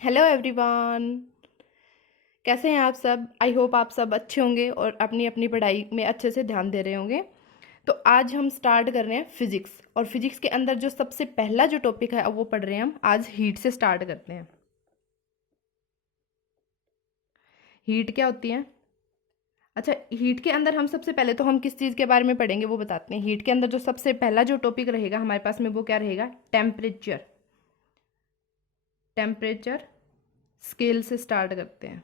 Hello everyone. कैसे हैं आप सब? आई होप आप सब अच्छे होंगे और अपनी अपनी पढ़ाई में अच्छे से ध्यान दे रहे होंगे। तो आज हम स्टार्ट कर रहे हैं फिजिक्स, और फिजिक्स के अंदर जो सबसे पहला जो टॉपिक है वो पढ़ रहे हैं हम। आज हीट से स्टार्ट करते हैं। हीट क्या होती है? अच्छा, हीट के अंदर हम सबसे पहले तो हम किस चीज़ के बारे में पढ़ेंगे वो बताते हैं। हीट के अंदर जो सबसे पहला जो टॉपिक रहेगा हमारे पास में वो क्या रहेगा? टेम्परेचर। टेम्परेचर स्केल से स्टार्ट करते हैं।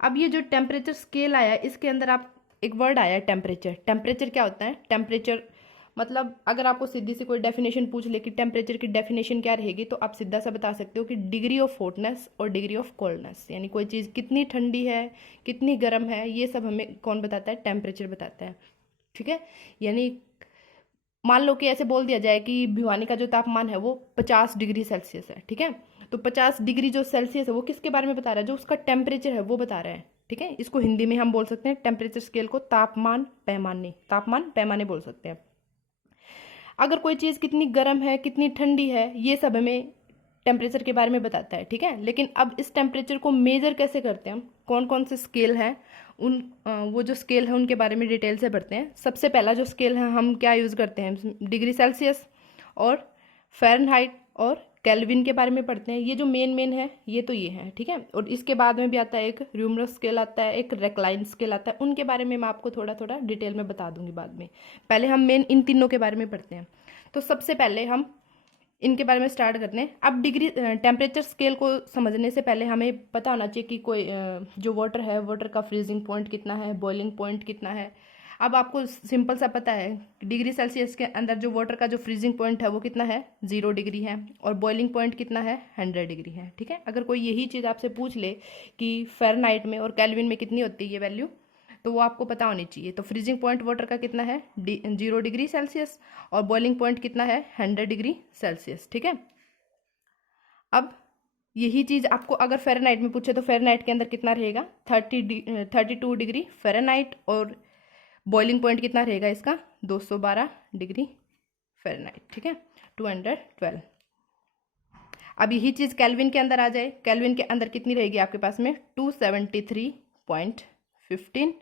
अब ये जो टेम्परेचर स्केल आया इसके अंदर आप एक वर्ड आया है टेम्परेचर। टेम्परेचर क्या होता है? टेम्परेचर मतलब अगर आपको सीधी सी कोई डेफिनेशन पूछ ले कि टेम्परेचर की डेफिनेशन क्या रहेगी, तो आप सीधा सा बता सकते हो कि डिग्री ऑफ हॉटनेस और डिग्री ऑफ कोल्डनेस, यानी कोई चीज़ कितनी ठंडी है कितनी गर्म है, ये सब हमें कौन बताता है? टेम्परेचर बताता है। ठीक है। यानी मान लो कि ऐसे बोल दिया जाए कि भिवानी का जो तापमान है वो 50 डिग्री सेल्सियस है। ठीक है। तो 50 डिग्री जो सेल्सियस है वो किसके बारे में बता रहा है? जो उसका टेम्परेचर है वो बता रहा है। ठीक है। इसको हिंदी में हम बोल सकते हैं टेम्परेचर स्केल को तापमान पैमाने बोल सकते हैं। अगर कोई चीज़ कितनी गर्म है कितनी ठंडी है ये सब हमें टेम्परेचर के बारे में बताता है। ठीक है। लेकिन अब इस टेम्परेचर को मेजर कैसे करते हैं हम, कौन कौन से स्केल हैं, उन वो जो स्केल है उनके बारे में डिटेल से पढ़ते हैं। सबसे पहला जो स्केल है हम क्या यूज़ करते हैं? डिग्री सेल्सियस और फ़ारेनहाइट और केल्विन के बारे में पढ़ते हैं। ये जो मेन मेन है ये तो ये है। ठीक है। और इसके बाद में भी आता है एक र्यूमरस स्केल आता है, एक रेक्लाइन स्केल आता है। उनके बारे में मैं आपको थोड़ा थोड़ा डिटेल में बता दूंगी बाद में। पहले हम मेन इन तीनों के बारे में पढ़ते हैं। तो सबसे पहले हम इनके बारे में स्टार्ट करते हैं। अब डिग्री टेम्परेचर स्केल को समझने से पहले हमें पता होना चाहिए कि कोई जो वाटर है वाटर का फ्रीजिंग पॉइंट कितना है, बॉइलिंग पॉइंट कितना है। अब आपको सिंपल सा पता है डिग्री सेल्सियस के अंदर जो वाटर का जो फ्रीजिंग पॉइंट है वो कितना है? 0 डिग्री है। और बॉइलिंग पॉइंट कितना है? 100 डिग्री है। ठीक है। अगर कोई यही चीज़ आपसे पूछ ले कि फ़ारेनहाइट में और केल्विन में कितनी होती है ये वैल्यू, तो वो आपको पता होनी चाहिए। तो फ्रीजिंग पॉइंट वाटर का कितना है? 0 डिग्री सेल्सियस। और बॉइलिंग पॉइंट कितना है? 100 डिग्री सेल्सियस। ठीक है। अब यही चीज़ आपको अगर फ़ारेनहाइट में पूछे तो फ़ारेनहाइट के अंदर कितना रहेगा? 32 डिग्री फ़ारेनहाइट। और बॉइलिंग पॉइंट कितना रहेगा इसका? 212 डिग्री फ़ारेनहाइट। ठीक है। 212। अब यही चीज़ केल्विन के अंदर आ जाए। केल्विन के अंदर कितनी रहेगी आपके पास में? 273.15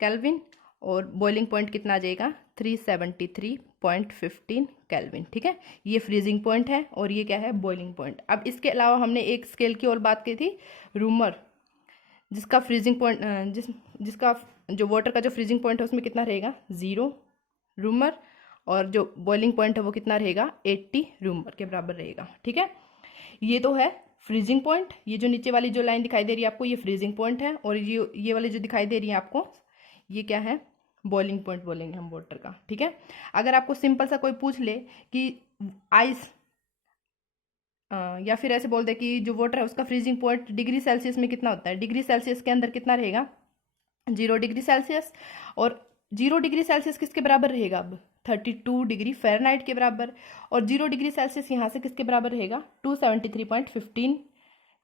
केल्विन। और बॉइलिंग पॉइंट कितना आ जाएगा? 373.15 केल्विन। ठीक है। ये फ्रीजिंग पॉइंट है और ये क्या है? Boiling point. अब इसके अलावा हमने एक स्केल की और बात की थी, रूमर, जिसका फ्रीजिंग पॉइंट जिसका जो वाटर का जो फ्रीजिंग पॉइंट है उसमें कितना रहेगा? 0 रूमर। और जो बॉइलिंग पॉइंट है वो कितना रहेगा? 80 रूमर के बराबर रहेगा। ठीक है। ये तो है फ्रीजिंग पॉइंट। ये जो नीचे वाली जो लाइन दिखाई दे रही है आपको ये फ्रीजिंग पॉइंट है। और ये वाली जो दिखाई दे रही है आपको ये क्या है? बॉइलिंग पॉइंट बोलेंगे हम वाटर का। ठीक है। अगर आपको सिंपल सा कोई पूछ ले कि आइस या फिर ऐसे बोल दे कि जो वाटर है उसका फ्रीजिंग पॉइंट डिग्री सेल्सियस में कितना होता है, डिग्री सेल्सियस के अंदर कितना रहेगा? 0 डिग्री सेल्सियस। और 0 डिग्री सेल्सियस किसके बराबर रहेगा? अब 32 डिग्री फ़ारेनहाइट के बराबर। और 0 डिग्री सेल्सियस यहाँ से किसके बराबर रहेगा? 273.15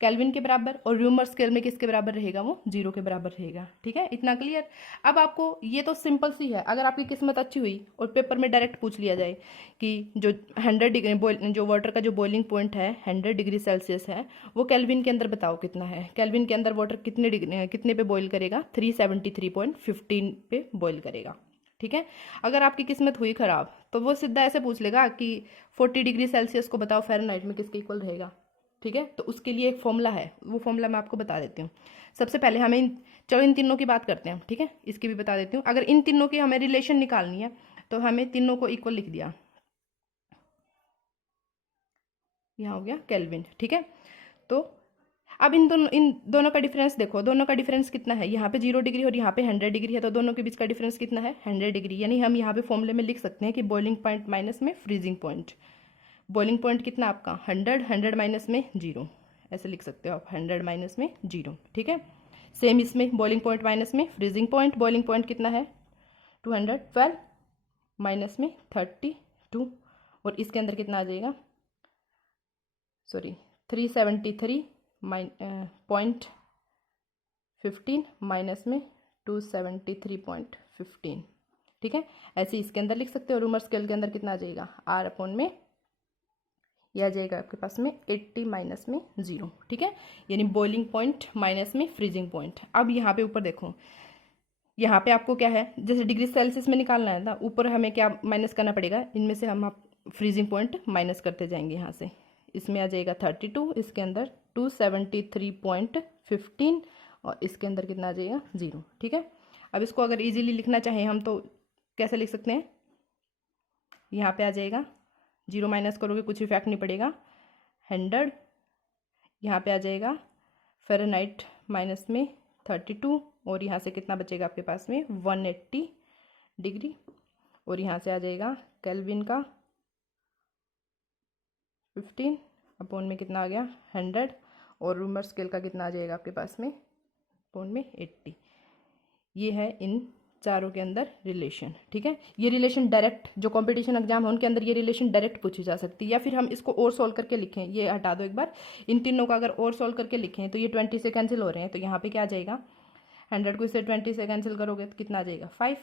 केल्विन के बराबर। और रूमर स्केल में किसके बराबर रहेगा? वो 0 के बराबर रहेगा। ठीक है। इतना क्लियर। अब आपको ये तो सिंपल सी है। अगर आपकी किस्मत अच्छी हुई और पेपर में डायरेक्ट पूछ लिया जाए कि जो 100 डिग्री जो वाटर का जो बॉइलिंग पॉइंट है 100 डिग्री सेल्सियस है, वो केल्विन के अंदर बताओ कितना है। केल्विन के अंदर वाटर कितने पे बॉईल करेगा? 373.15 पे बॉईल करेगा। ठीक है। अगर आपकी किस्मत हुई ख़राब तो वो सीधा ऐसे पूछ लेगा कि 40 डिग्री सेल्सियस को बताओ फ़ारेनहाइट में किसके इक्वल रहेगा। ठीक है। तो उसके लिए एक फॉर्मूला है, वो फॉर्मूला मैं आपको बता देती हूँ। सबसे पहले हमें चलो इन तीनों की बात करते हैं। ठीक है। इसकी भी बता देती हूँ। अगर इन तीनों की हमें रिलेशन निकालनी है तो हमें तीनों को इक्वल लिख दिया, यहाँ हो गया केल्विन। ठीक है। तो अब इन दोनों का डिफरेंस देखो। दोनों का डिफरेंस कितना है? यहाँ पे 0 डिग्री और यहाँ पे 100 डिग्री है, तो दोनों के बीच का डिफरेंस कितना है? 100 डिग्री। यानी हम यहाँ पे फॉर्मूले में लिख सकते हैं कि बॉइलिंग पॉइंट माइनस में फ्रीजिंग पॉइंट। बॉइलिंग पॉइंट कितना आपका? 100 माइनस में 0, ऐसे लिख सकते हो आप, 100 माइनस में 0। ठीक है। सेम इसमें बॉइलिंग पॉइंट माइनस में फ्रीजिंग पॉइंट। बॉइलिंग पॉइंट कितना है? 212 माइनस में 32। और इसके अंदर कितना आ जाएगा? सॉरी, 373.15 माइनस में 273.15। ठीक है। ऐसे इसके अंदर लिख सकते हो। रूमर स्केल के अंदर कितना आ जाएगा? R अपॉन में ये आ जाएगा आपके पास में 80 माइनस में 0, ठीक है, यानी बॉइलिंग पॉइंट माइनस में फ्रीजिंग पॉइंट। अब यहाँ पे ऊपर देखो, यहाँ पे आपको क्या है, जैसे डिग्री सेल्सियस में निकालना है ना, ऊपर हमें क्या माइनस करना पड़ेगा, इनमें से हम आप फ्रीजिंग पॉइंट माइनस करते जाएंगे यहाँ से। इसमें आ जाएगा 32, इसके अंदर 273.15 और इसके अंदर कितना आ जाएगा 0, ठीक है। अब इसको अगर इजीली लिखना चाहें हम तो कैसे लिख सकते हैं, यहाँ पे आ जाएगा 0 माइनस करोगे कुछ इफेक्ट नहीं पड़ेगा, 100, यहाँ पे आ जाएगा फ़ारेनहाइट माइनस में 32 और यहाँ से कितना बचेगा आपके पास में 180 डिग्री और यहाँ से आ जाएगा केल्विन का 15 अपॉन में कितना आ गया 100 और रूमर स्केल का कितना आ जाएगा आपके पास में अपॉन में 80। ये है इन चारों के अंदर रिलेशन, ठीक है। ये रिलेशन डायरेक्ट जो कंपटीशन एग्जाम है उनके अंदर ये रिलेशन डायरेक्ट पूछी जा सकती है, या फिर हम इसको और सॉल्व करके लिखें, ये हटा दो एक बार, इन तीनों का अगर और सॉल्व करके लिखें तो ये 20 से कैंसिल हो रहे हैं, तो यहाँ पे क्या आ जाएगा 100 को इससे 20 से कैंसिल करोगे तो कितना आ जाएगा 5,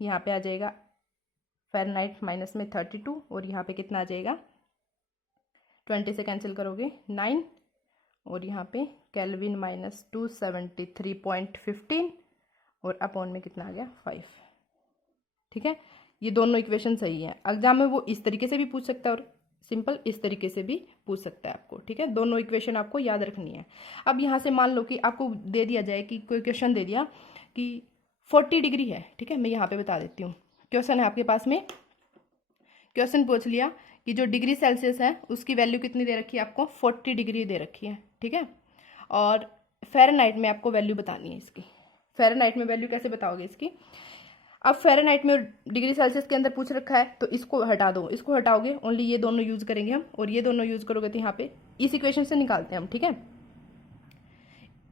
यहाँ पे आ जाएगा फ़ारेनहाइट माइनस में 32 और यहाँ पे कितना आ जाएगा 20 से कैंसिल करोगे 9 और यहाँ पे केल्विन माइनस 273.15 और अपॉन में कितना आ गया 5, ठीक है। ये दोनों इक्वेशन सही है। एग्जाम में वो इस तरीके से भी पूछ सकता है और सिंपल इस तरीके से भी पूछ सकता है आपको, ठीक है। दोनों इक्वेशन आपको याद रखनी है। अब यहाँ से मान लो कि आपको दे दिया जाए कि कोई क्वेश्चन दे दिया कि 40 डिग्री है, ठीक है, मैं यहाँ पे बता देती हूँ। क्वेश्चन है आपके पास में, क्वेश्चन पूछ लिया कि जो डिग्री सेल्सियस है उसकी वैल्यू कितनी दे रखी है आपको 40 डिग्री दे रखी है, ठीक है, और फ़ारेनहाइट में आपको वैल्यू बतानी है इसकी। फ़ारेनहाइट में वैल्यू कैसे बताओगे इसकी, अब फ़ारेनहाइट में डिग्री सेल्सियस के अंदर पूछ रखा है तो इसको हटा दो, इसको हटाओगे ओनली ये दोनों यूज़ करेंगे हम, और ये दोनों यूज़ करोगे तो यहाँ पे इस इक्वेशन से निकालते हैं हम, ठीक है।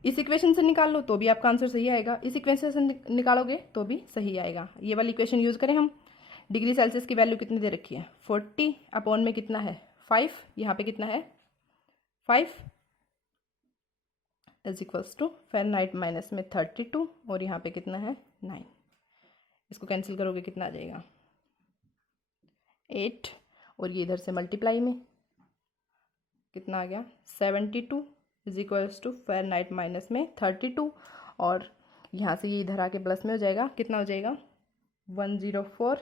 इस इक्वेशन से निकाल लो तो भी आपका आंसर सही आएगा, इस इक्वेशन से निकालोगे तो भी सही आएगा। ये वाली इक्वेशन यूज़ करें हम, डिग्री सेल्सियस की वैल्यू कितनी दे रखी है 40 अपॉन में कितना है 5, यहाँ पे कितना है 5 is equals to Fahrenheit minus में 32 और यहाँ पे कितना है 9, इसको कैंसिल करोगे कितना आ जाएगा 8 और ये इधर से मल्टीप्लाई में कितना आ गया 72 is equals to Fahrenheit minus में 32 और यहाँ से ये इधर आके प्लस में हो जाएगा, कितना हो जाएगा 104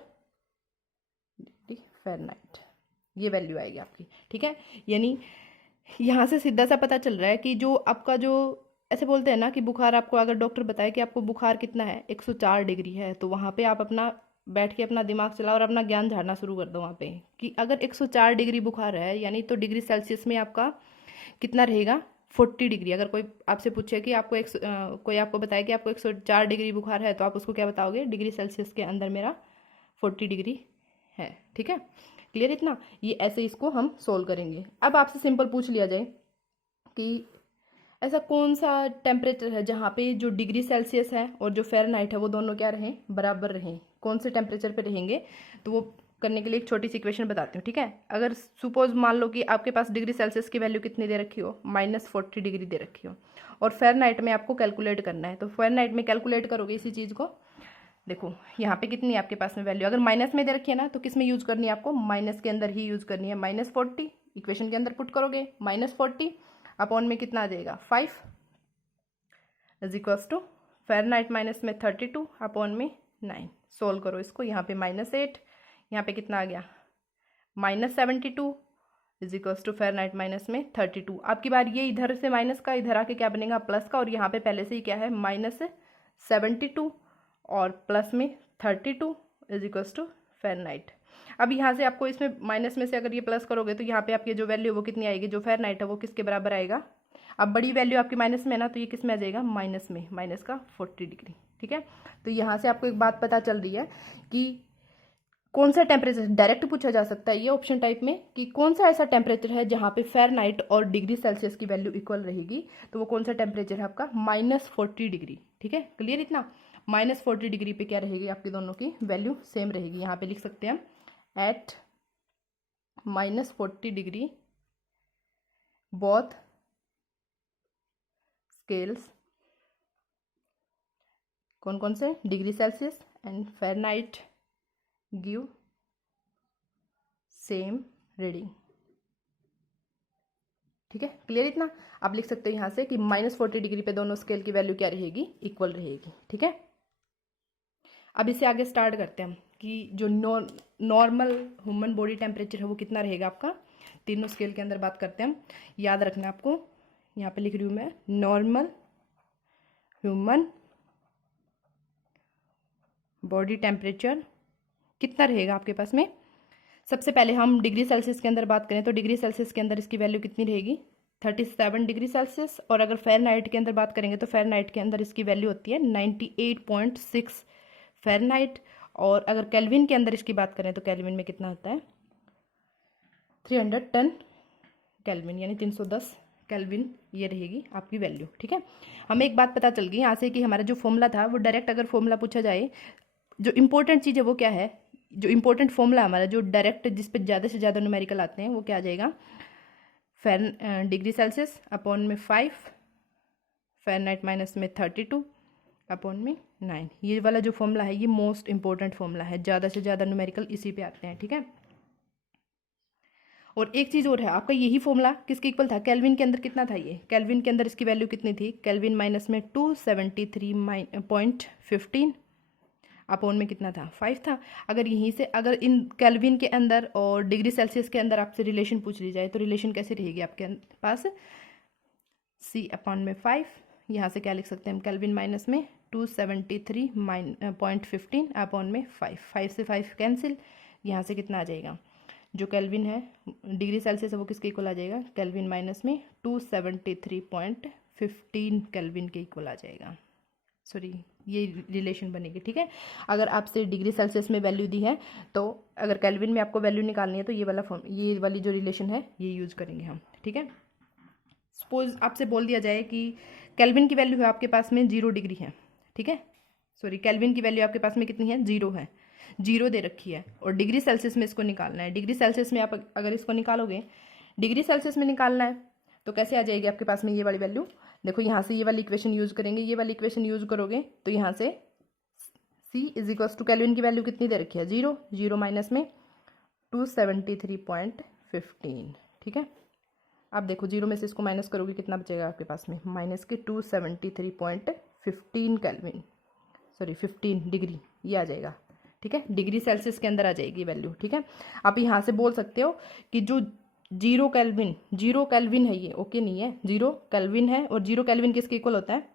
डिग्री फ़ारेनहाइट, ये वैल्यू आएगी आपकी, ठीक है। यानी यहाँ से सीधा सा पता चल रहा है कि जो आपका जो ऐसे बोलते हैं ना कि बुखार आपको अगर डॉक्टर बताए कि आपको बुखार कितना है 104 डिग्री है, तो वहाँ पे आप अपना बैठ के अपना दिमाग चलाओ और अपना ज्ञान झाड़ना शुरू कर दो वहाँ पे कि अगर 104 डिग्री बुखार है यानी तो डिग्री सेल्सियस में आपका कितना रहेगा 40 डिग्री। अगर कोई आपसे पूछे कि आपको कोई आपको बताए कि आपको 104 डिग्री बुखार है तो आप उसको क्या बताओगे, डिग्री सेल्सियस के अंदर मेरा 40 डिग्री है, ठीक है। क्लियर इतना, ये ऐसे इसको हम सोल्व करेंगे। अब आपसे सिंपल पूछ लिया जाए कि ऐसा कौन सा टेम्परेचर है जहाँ पे जो डिग्री सेल्सियस है और जो फ़ारेनहाइट है वो दोनों क्या रहें, बराबर रहें, कौन से टेम्परेचर पे रहेंगे, तो वो करने के लिए एक छोटी सी इक्वेशन बताती हूँ, ठीक है। अगर सपोज मान लो कि आपके पास डिग्री सेल्सियस की वैल्यू कितनी दे रखी हो -40 डिग्री दे रखी हो और फ़ारेनहाइट में आपको कैलकुलेट करना है, तो फ़ारेनहाइट में कैलकुलेट करोगे इसी चीज़ को, देखो यहाँ पे कितनी है आपके पास में वैल्यू, अगर माइनस में दे रखी है ना तो किस में यूज़ करनी है आपको, माइनस के अंदर ही यूज़ करनी है, -40 इक्वेशन के अंदर पुट करोगे, -40 अपॉन में कितना आ जाएगा 5 is equals to Fahrenheit minus में 32 अपॉन में 9, सोल्व करो इसको, यहाँ पे -8, यहाँ पे कितना आ गया -72 is equals to Fahrenheit minus में 32। आपकी बार ये इधर से माइनस का इधर आके क्या बनेगा प्लस का, और यहाँ पे पहले से ही क्या है -72 और प्लस में 32 इज इक्वल्स टू फ़ारेनहाइट। अब यहाँ से आपको इसमें माइनस में से अगर ये प्लस करोगे तो यहाँ पे आपकी जो वैल्यू वो कितनी आएगी, जो फ़ारेनहाइट है वो किसके बराबर आएगा, अब बड़ी वैल्यू आपकी माइनस में है ना तो ये किस में आ जाएगा, माइनस में, माइनस का 40 डिग्री, ठीक है। तो यहाँ से आपको एक बात पता चल रही है कि कौन सा टेम्परेचर डायरेक्ट पूछा जा सकता है ये ऑप्शन टाइप में कि कौन सा ऐसा टेम्परेचर है जहाँ पे फ़ारेनहाइट और डिग्री सेल्सियस की वैल्यू इक्वल रहेगी, तो वो कौन सा टेम्परेचर है आपका -40 डिग्री, ठीक है। क्लियर इतना, -40 डिग्री पे क्या रहेगी आपकी दोनों की वैल्यू सेम रहेगी, यहाँ पे लिख सकते हैं हम एट -40 डिग्री बोथ स्केल्स, कौन कौन से, degree Celsius and Fahrenheit give same reading, ठीक है, क्लियर इतना। आप लिख सकते हो यहाँ से कि -40 डिग्री पे दोनों स्केल की वैल्यू क्या रहेगी, इक्वल रहेगी। ठीक है, अब इसे आगे स्टार्ट करते हैं कि जो नॉर्मल ह्यूमन बॉडी टेम्परेचर है वो कितना रहेगा आपका, तीनों स्केल के अंदर बात करते हैं हम। याद रखना आपको, यहाँ पे लिख रही हूँ मैं, नॉर्मल ह्यूमन बॉडी टेम्परेचर कितना रहेगा आपके पास में। सबसे पहले हम डिग्री सेल्सियस के अंदर बात करें तो डिग्री सेल्सियस के अंदर इसकी वैल्यू कितनी रहेगी, 37 डिग्री सेल्सियस। और अगर फ़ारेनहाइट के अंदर बात करेंगे तो फ़ारेनहाइट के अंदर इसकी वैल्यू होती है 98.6 फ़ारेनहाइट। और अगर केल्विन के अंदर इसकी बात करें तो केल्विन में कितना होता है, 310 केल्विन, यानी 310 केल्विन ये रहेगी आपकी वैल्यू। ठीक है, हमें एक बात पता चल गई यहाँ से कि हमारा जो फॉर्मूला था वो डायरेक्ट अगर फॉर्मूला पूछा जाए, जो इंपॉर्टेंट चीज़ है वो क्या है, जो इंपॉर्टेंट फॉर्मूला हमारा जो डायरेक्ट जिस पे ज़्यादा से ज़्यादा न्यूमेरिकल आते हैं वो क्या आ जाएगा, डिग्री सेल्सियस अपॉन में 5, फ़ारेनहाइट माइनस में 32 अपॉन में 9। ये वाला जो फॉर्मूला है ये मोस्ट इंपॉर्टेंट फॉर्मूला है, ज़्यादा से ज़्यादा न्यूमेरिकल इसी पे आते हैं। ठीक है, और एक चीज़ और है, आपका यही फॉर्मूला किसके इक्वल था, केल्विन के अंदर कितना था, ये केल्विन के अंदर इसकी वैल्यू कितनी थी, केल्विन माइनस में 273.15 अपॉन में कितना था, 5 था। अगर यहीं से अगर इन केल्विन के अंदर और डिग्री सेल्सियस के अंदर आपसे रिलेशन पूछ ली जाए तो रिलेशन कैसे रहेगी आपके पास, C अपॉन में 5, यहाँ से क्या लिख सकते हैं हम, केल्विन माइनस में 273.15 अपॉन में 5, 5 से 5 कैंसिल, यहाँ से कितना आ जाएगा, जो केल्विन है डिग्री सेल्सियस है वो किसके इक्वल आ जाएगा, केल्विन माइनस में 273.15 केल्विन के इक्वल आ जाएगा। सॉरी, ये रिलेशन बनेगी। ठीक है, अगर आपसे डिग्री सेल्सियस में वैल्यू दी है तो अगर केल्विन में आपको वैल्यू निकालनी है तो ये वाली जो रिलेशन है ये यूज़ करेंगे हम। ठीक है, सपोज आपसे बोल दिया जाए कि केल्विन की वैल्यू है आपके पास में 0 डिग्री है। ठीक है, सॉरी, केल्विन की वैल्यू आपके पास में कितनी है, 0 है, 0 दे रखी है और डिग्री सेल्सियस में इसको निकालना है। डिग्री सेल्सियस में आप अगर इसको निकालोगे, डिग्री सेल्सियस में निकालना है तो कैसे आ जाएगी आपके पास में ये वाली वैल्यू, देखो यहाँ से ये वाली इक्वेशन यूज़ करेंगे, ये वाली इक्वेशन यूज़ करोगे तो यहाँ से C is equals to Kelvin की वैल्यू कितनी दे रखी है, 0, 0 माइनस में 273.15। ठीक है, अब देखो 0 में से इसको माइनस करोगे कितना बचेगा आपके पास में, माइनस के 273.15 केल्विन, सॉरी 15 डिग्री ये आ जाएगा। ठीक है, डिग्री सेल्सियस के अंदर आ जाएगी वैल्यू। ठीक है, आप यहाँ से बोल सकते हो कि जो 0 केल्विन है ये, ओके नहीं है, 0 केल्विन है और 0 केल्विन किसके इक्वल होता है,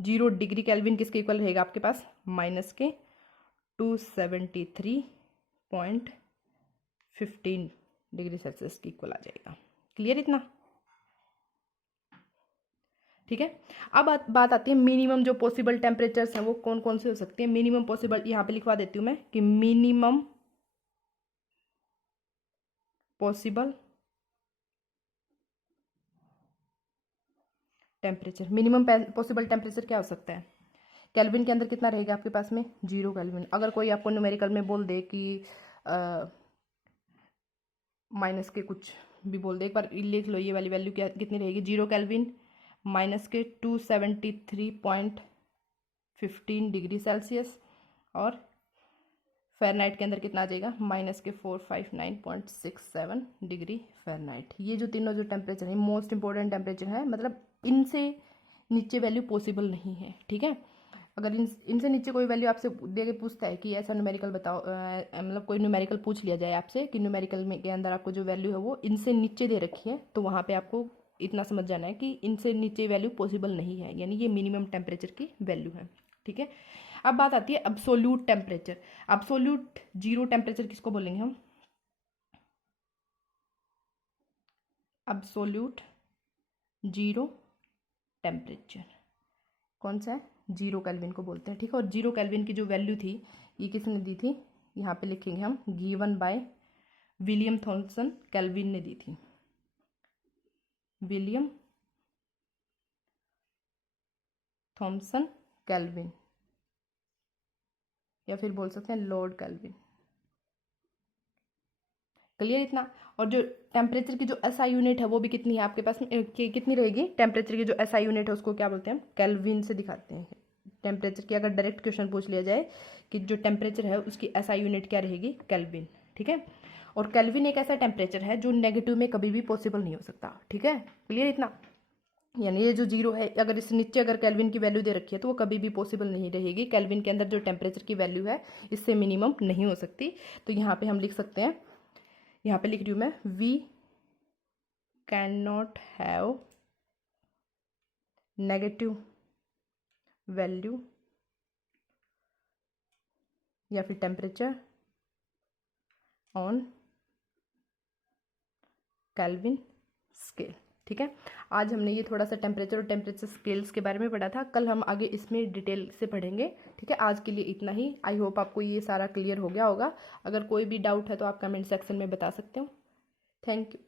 0 डिग्री केल्विन किसके इक्वल रहेगा आपके पास, माइनस के 273.15 डिग्री सेल्सियस के इक्वल आ जाएगा। क्लियर इतना। ठीक है, अब बात आती है मिनिमम जो पॉसिबल टेम्परेचर्स हैं वो कौन कौन से हो सकते हैं। मिनिमम पॉसिबल यहाँ पे लिखवा देती हूँ मैं कि minimum possible temperature, minimum possible temperature क्या हो सकता है, केल्विन के अंदर कितना रहेगा आपके पास में, 0 केल्विन। अगर कोई आपको न्यूमेरिकल में बोल दे कि माइनस के कुछ भी बोल दे, एक बार लिख लो ये वाली वैल्यू क्या कितनी रहेगी, 0 केल्विन माइनस के 273.15 डिग्री सेल्सियस, और फ़ारेनहाइट के अंदर कितना आ जाएगा, माइनस के 459.67 डिग्री फ़ारेनहाइट। ये जो तीनों जो टेम्परेचर है मोस्ट इंपॉर्टेंट टेम्परेचर है, मतलब इनसे नीचे वैल्यू पॉसिबल नहीं है। ठीक है, अगर इनसे नीचे कोई वैल्यू आपसे दे के पूछता है कि ऐसा न्यूमेरिकल बताओ, मतलब कोई न्यूमेरिकल पूछ लिया जाए आपसे कि न्यूमेरिकल में के अंदर आपको जो वैल्यू है वो इनसे नीचे दे रखी है, तो वहाँ पे आपको इतना समझ जाना है कि इनसे नीचे वैल्यू पॉसिबल नहीं है, यानी ये मिनिमम टेम्परेचर की वैल्यू है। ठीक है, अब बात आती है अब्सोल्यूट टेम्परेचर। अब्सोल्यूट 0 टेम्परेचर किसको बोलेंगे हम, अब्सोल्यूट 0 टेम्परेचर कौन सा है, 0 केल्विन को बोलते हैं। ठीक है, और 0 केल्विन की जो वैल्यू थी ये किसने दी थी, यहाँ पे लिखेंगे हम, given by William Thomson Kelvin ने दी थी, विलियम थॉमसन केल्विन, या फिर बोल सकते हैं लॉर्ड केल्विन। क्लियर इतना। और जो टेम्परेचर की जो एसआई यूनिट है वो भी कितनी है आपके पास में, कितनी रहेगी, टेम्परेचर की जो एसआई यूनिट है उसको क्या बोलते हैं, केल्विन से दिखाते हैं। टेम्परेचर की अगर डायरेक्ट क्वेश्चन पूछ लिया जाए कि जो टेम्परेचर है उसकी एसआई यूनिट क्या रहेगी, केल्विन। ठीक है, और केल्विन एक ऐसा टेम्परेचर है जो नेगेटिव में कभी भी पॉसिबल नहीं हो सकता। ठीक है, क्लियर इतना? यानी ये जो 0 है, अगर इस नीचे अगर केल्विन की वैल्यू दे रखी है तो वो कभी भी पॉसिबल नहीं रहेगी। केल्विन के अंदर जो टेम्परेचर की वैल्यू है इससे मिनिमम नहीं हो सकती। तो यहाँ पे हम लिख सकते हैं, यहाँ पे लिख रही हूँ मैं, we can not have negative value या फिर टेम्परेचर ऑन केल्विन स्केल। ठीक है, आज हमने ये थोड़ा सा टेम्परेचर और टेम्परेचर स्केल्स के बारे में पढ़ा था, कल हम आगे इसमें डिटेल से पढ़ेंगे। ठीक है, आज के लिए इतना ही। आई होप आपको ये सारा क्लियर हो गया होगा। अगर कोई भी डाउट है तो आप कमेंट सेक्शन में बता सकते हो। Thank you.